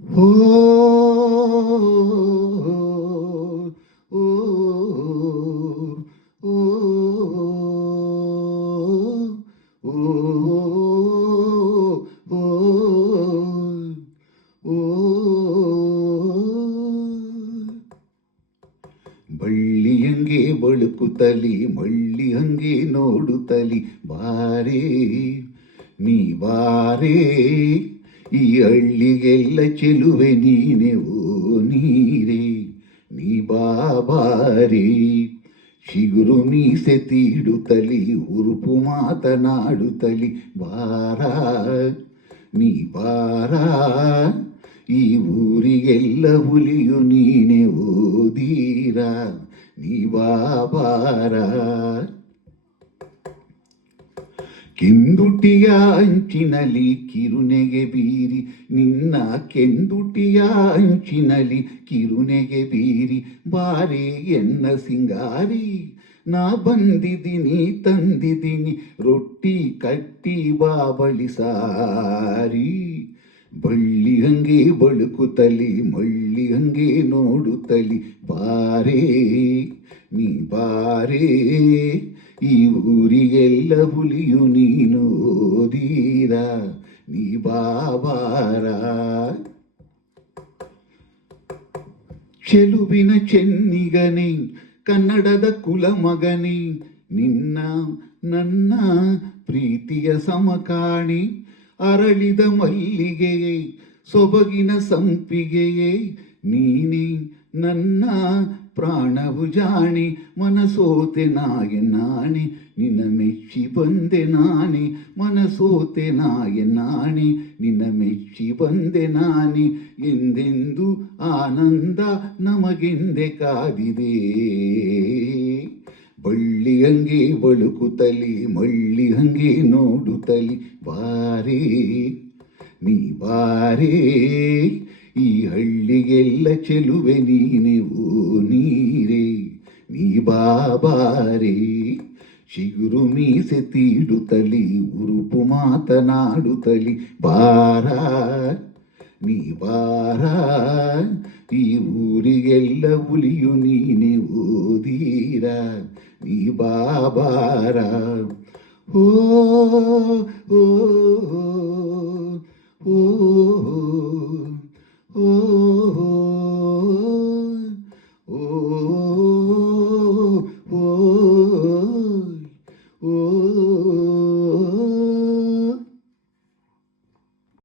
ಓ ಓ ಓ ಬಳ್ಳಿ ಹಂಗೆ ಬಳುಕುತ್ತಲಿ ಮಳ್ಳಿ ಹಂಗೆ ನೋಡುತ್ತಲಿ ಬಾರೇ ನೀ ಬಾರೇ ಈ ಹಳ್ಳಿಗೆಲ್ಲ ಚೆಲುವೆ ನೀನೆ ಓ ನೀರೇ ನೀ ಬಾಬಾರೇ ಚಿಗುರು ಮೀಸೆ ತೀಡುತ್ತಲಿ ಉರುಪು ಮಾತನಾಡುತ್ತಲಿ ಬಾರ ನೀ ಬಾರ ಈ ಊರಿಗೆಲ್ಲ ಹುಲಿಯು ನೀನೆ ಓದೀರ ನೀ ಬಾಬಾರ ಕೆಂದುಟಿಯ ಅಂಚಿನಲಿ ಕಿರುನೆಗೆ ಬೀರಿ ನಿನ್ನ ಕೆಂದುಟಿಯ ಅಂಚಿನಲಿ ಕಿರುನೆಗೆ ಬೀರಿ ಬಾರೆ ಎನ್ನ ಸಿಂಗಾರಿ ನಾ ಬಂದಿದ್ದೀನಿ ತಂದಿದ್ದೀನಿ ರೊಟ್ಟಿ ಕಟ್ಟಿ ಬಾಬಳಿ ಸಾರಿ ಬಳ್ಳಿ ಹಂಗೆ ಬಳುಕುತ್ತಲಿ ಮಳ್ಳಿ ಹಂಗೆ ನೋಡುತ್ತಲಿ ಬಾರೇ ನೀ ಬಾರೇ ಈ ಊರಿಗೆಲ್ಲ ಹುಲಿಯು ನೀನು ಓದೀರ ನೀ ಬಾಬಾರ ಚೆಲುವಿನ ಚೆನ್ನಿಗನೇ ಕನ್ನಡದ ಕುಲಮಗನೇ ನಿನ್ನ ನನ್ನ ಪ್ರೀತಿಯ ಸಮಕಾಣಿ ಅರಳಿದ ಮಲ್ಲಿಗೆಯೇ ಸೊಬಗಿನ ಸಂಪಿಗೆಯೇ ನೀನೇ ನನ್ನ ಪ್ರಾಣವು ಜಾಣೆ ಮನಸೋತೆ ನಾಣೆ ನಿನ್ನ ಮೆಚ್ಚಿ ಬಂದೆ ನಾಣೆ ಮನಸೋತೆ ನಾಣೆ ನಿನ್ನ ಮೆಚ್ಚಿ ಬಂದೆ ನಾಣೆ ಎಂದೆಂದು ಆನಂದ ನಮಗೆಂದೆ ಕಾದಿದೆ ಬಳ್ಳಿ ಹಂಗೆ ಬಳುಕುತ್ತಲಿ ಮಳ್ಳಿ ಹಂಗೆ ನೋಡುತ್ತಲಿ ಬಾರೇ ನೀ ಬಾರೇ ಈ ಹಳ್ಳಿಗೆಲ್ಲ ಚೆಲುವೆ ನೀನೆ ಓ ನೀರೇ ನೀ ಬಾಬಾರೇ ಚಿಗುರು ಮೀಸೆ ತೀಡುತ್ತಲಿ ಉರುಪು ಮಾತನಾಡುತ್ತಲಿ ಬಾರ ನೀ ಬಾರ ಈ ಊರಿಗೆಲ್ಲ ಹುಲಿಯು ನೀನೆ ಓದೀರ ನೀ ಬಾಬಾರ ಓ ಓ